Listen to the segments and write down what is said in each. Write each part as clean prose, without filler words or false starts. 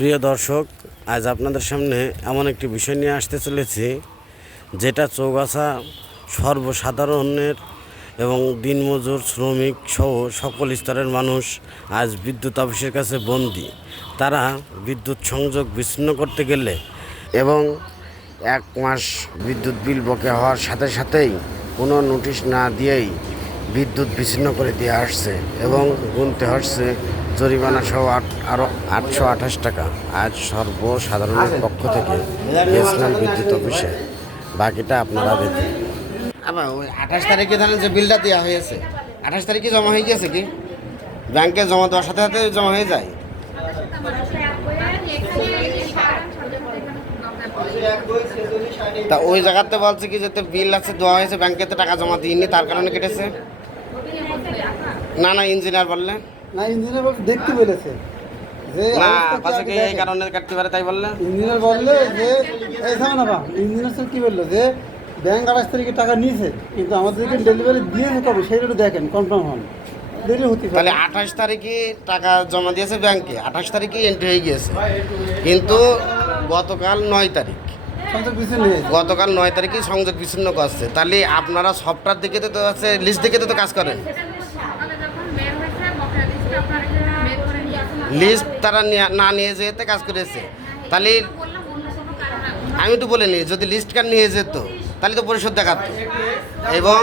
প্রিয় দর্শক, আজ আপনাদের সামনে এমন একটি বিষয় নিয়ে আসতে চলেছি যেটা চৌগাছা সর্বসাধারণের এবং দিনমজুর শ্রমিক সহ সকল স্তরের মানুষ আজ বিদ্যুৎ অফিসের কাছে বন্দী। তারা বিদ্যুৎ সংযোগ বিচ্ছিন্ন করতে গেলে এবং 1 মাস বিদ্যুৎ বিল বকেয়া হওয়ার সাথে সাথেই কোনো নোটিশ না দিয়েই বিদ্যুৎ বিচ্ছিন্ন করে দিয়ে আসছে এবং গুনতে হচ্ছে জরিমানা সহ আরও 828 টাকা। আজ সর্বসাধারণের পক্ষ থেকে গেছিলাম বিদ্যুৎ অফিসে, বাকিটা আপনারা দেখুন। আবার ওই 28 তারিখে ধরেন যে বিলটা দেওয়া হয়েছে, 28 তারিখে জমা হয়ে গেছে কি ব্যাংকে জমা দেওয়ার সাথে সাথে জমা হয়ে যায়। তা ওই জায়গাতে বলছে কি যেতে বিল আছে দেওয়া হয়েছে, ব্যাংকেতে টাকা জমা দিইনি তার কারণে কেটেছে। না ইঞ্জিনিয়ার বললে না, ইঞ্জিনিয়ার বলতে দেখতে বলেছে যে না পাশে কি এই কারণে কাটতে পারে তাই বললে। ইঞ্জিনিয়ার বললে যে এই থামো না বা ইঞ্জিনিয়ার স্যার কি বললো যে ব্যাংক 28 তারিখে টাকা নিয়েছে কিন্তু আমাদেরকে ডেলিভারি দিয়েছে কবে সেইটা দেখেন, কনফার্ম হন, দেরি হতে পারে। তাহলে 28 তারিখে টাকা জমা দিয়েছে ব্যাংকে, 28 তারিখে এন্ট্রি হয়ে গিয়েছে, কিন্তু গতকাল 9 তারিখ সংযোগ বিচ্ছিন্ন হয়েছে। গতকাল 9 তারিখে সংযোগ বিচ্ছিন্ন করছে। তাহলে আপনারা সফটওয়্যার দিকে তো আছে, লিস্ট দিকে তো কাজ করেন। লিস্ট তারা না নিয়ে যেতে কাজ করেছে। তাহলে আমি তো বলিনি, যদি লিস্ট কার্ড নিয়ে যেত তাহলে তো পরিশোধ দেখাতো, এবং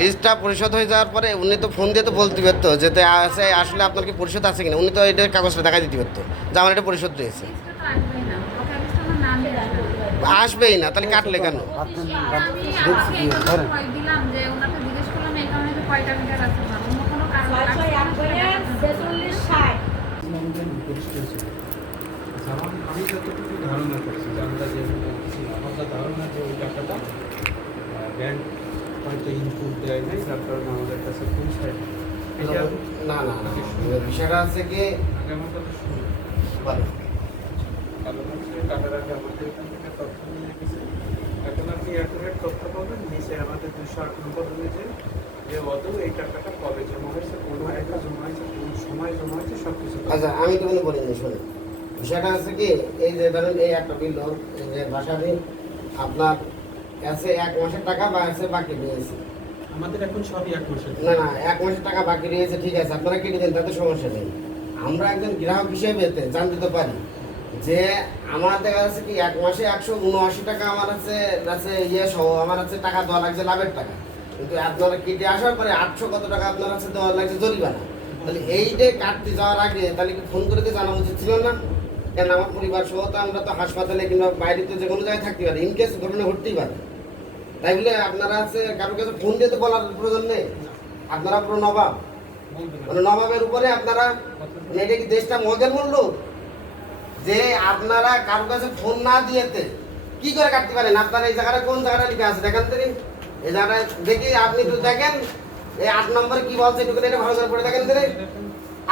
লিস্টটা পরিশোধ হয়ে যাওয়ার পরে উনি তো ফোন দিয়ে তো বলতে পারতো যেতে আছে আসলে আপনার কি পরিশোধ আছে কিনা। উনি তো এটা কাগজটা দেখা দিতে পারতো যে আমার এটা পরিশোধ রয়েছে। আসবেই না, তাহলে কাটলে কেন? আমি যতটুকু ধারণা করছি যে আমরা যে আমাদের ধারণা যে ওই টাকাটা ব্যাংক হয়তো ইনপুট দেয় নাই, যার কারণে আমাদের কাছে পৌঁছায় না বিষয়টা আছে কি আগে আমার কথা শুনুন। কারণ হচ্ছে টাকার আগে আমাদের এখান থেকে তথ্য নিয়ে গেছে। এখন আপনি অ্যাকুরেট তথ্য পাবেন নিচে আমাদের 208 নম্বর অনুযায়ী যে অদৌ এই টাকাটা কবে জমা হয়েছে, কোনো একটা জমা হয়েছে, কোন সময় জমা হয়েছে, সব কিছু। আচ্ছা আমি তো বলিনি, শুনুন বিষয়টা আছে কি এই যে ধরেন এই একটা বিল এই যে বাসা বিল আপনার কাছে 1 মাসের টাকা বা আছে বাকি রয়েছে। আমাদের এখন সবই 1 মাসের। না 1 মাসের টাকা বাকি রয়েছে, ঠিক আছে আপনারা কেটে দেন, তাতে সমস্যা নেই। আমরা একজন গ্রাহক হিসেবে জানতে তো পারি যে আমার দেখা যাচ্ছে কি 1 মাসে 179 টাকা আমার আছে ইয়ে সহ আমার আছে টাকা দেওয়া লাগছে লাভের টাকা, কিন্তু আপনারা কেটে আসার পরে 800 কত টাকা আপনার আছে দেওয়া লাগছে জরিমানা। তাহলে এইটা কাটতে যাওয়ার আগে তাহলে কি ফোন করে জানা উচিত ছিল না? কেন আমার পরিবার সহ তো আমরা তো হাসপাতালে কিংবা বাইরে তো যে কোনো জায়গায় থাকতে পারি, ইনকেস ঘটনা ঘটতেই পারে। তাই বলে আপনারা আছে কারোর কাছে ফোন দিয়ে তো বলার প্রয়োজন নেই। আপনারা পুরো নবাব, মানে নবাবের উপরে আপনারা, এটা কি দেশটা মগের মূল্য যে আপনারা কারোর কাছে ফোন না দিয়েতে কি করে কাটতে পারেন? আপনারা এই জায়গাটা কোন জায়গাটা লিখে আছে দেখেন তো, এই জায়গাটা দেখি আপনি একটু দেখেন এই 8 নম্বরে কি বলছে, একটু এটা ভালো করে পড়ে দেখেন তো।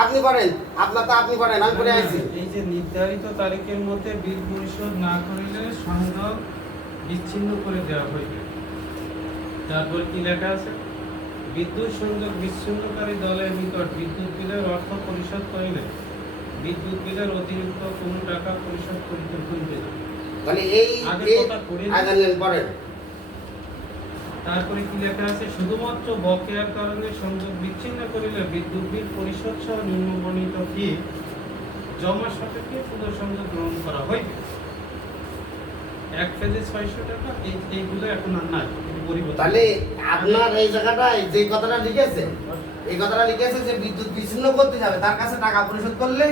আপনি পড়েন, আপনার তো আপনি পড়েন, আমি পড়ে আছি। এই যে নির্ধারিত তারিখের মধ্যে বিল পরিশোধ না করলে সংযোগ বিচ্ছিন্ন করে দেওয়া হইবে। তারপর কি লেখা আছে? বিদ্যুৎ সংযোগ বিচ্ছিন্নকারী দলের নিকট বিদ্যুৎ বিলের অর্থ পরিশোধ করিলে বিদ্যুৎ বিলের অতিরিক্ত কোনো টাকা পরিশোধ করিতে হইবে না। মানে এই আজানলেন পড়েন। তারপরে কি লেখা আছে? শুধুমাত্র বকেয়ার কারণে সংযোগ বিচ্ছিন্ন করিলে বিদ্যুৎ বিল পরিশোধ সহ নিম্নবর্ণিত ফি জমা সাপেক্ষে পুনঃসংযোগ গ্রহণ করা হইবে। 1 পেজে 600 টাকা। এইগুলো এখন আর নাই, পরিবর্তন। তাহলে আপনার এই জায়গাটায় যে কথাটা লিখেছে, এই কথাটা লিখেছে যে বিদ্যুৎ বিচ্ছিন্ন করতে যাবে তার কাছে টাকা পরিশোধ করলে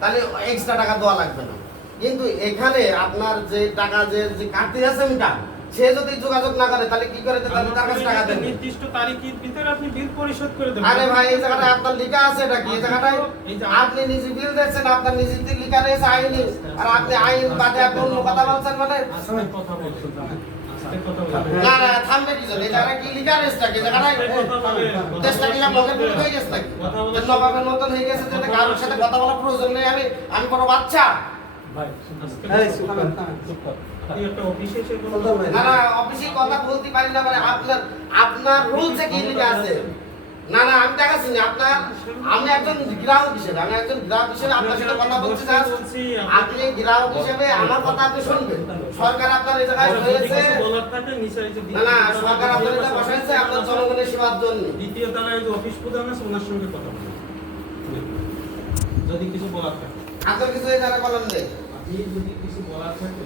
তাহলে এক্সট্রা টাকা দেওয়া লাগবে না। কিন্তু এখানে আপনার যে টাকা যে কাটতে যাচ্ছে মিটার, সে যদি যোগাযোগ না করে তাহলে কি করে তাহলে তার কাছে টাকা দেবে? নির্দিষ্ট তারিখের ভিতরে আপনি বিল পরিশোধ করে দেবেন। আরে ভাই এই জায়গাটায় আপনার লেখা আছে, এটা কি এই জায়গাটায় আপনি নিজে বিল দিচ্ছেন, আপনার নিজে লেখা রয়েছে আইনি, আর আপনি আইন বাদে আপনি অন্য কথা বলছেন। মানে আসলে কথা বলছেন কথা বলবেন না থামবে কি জন্য? এই জায়গাটা কি লেখা রয়েছে নাকি? এই জায়গাটায় দেশটা কি মগের মূল্য হয়ে গেছে নাকি? নবাবের মতন হয়ে গেছে যে কারোর সাথে কথা বলার প্রয়োজন নেই। আমি কোনো বাচ্চা ভাই একটা অফিসে এসে না অফিসে কথা বলতে পারি না। মানে আপনার রুলসে কি লেখা আছে? না না আমি দেখাচ্ছি না আপনার, আমি একজন গ্রাহক হিসেবে আপনার সাথে কথা বলছি স্যার। আপনি গ্রাহক হিসেবে আমার কথা আপনি শুনবেন। সরকার আপনার এই জায়গায় হয়েছে, বলার থাকে নিচে এই যে না না সরকার আপনার এটা বসাইছে আপনার জনগণের সেবার জন্য। দ্বিতীয় তলায় যে অফিস প্রধান আছে ওনার সঙ্গে কথা বলুন যদি কিছু বলার থাকে। আপনার কিছু এই জায়গায় বলেন নেই। আপনি যদি কিছু বলার থাকে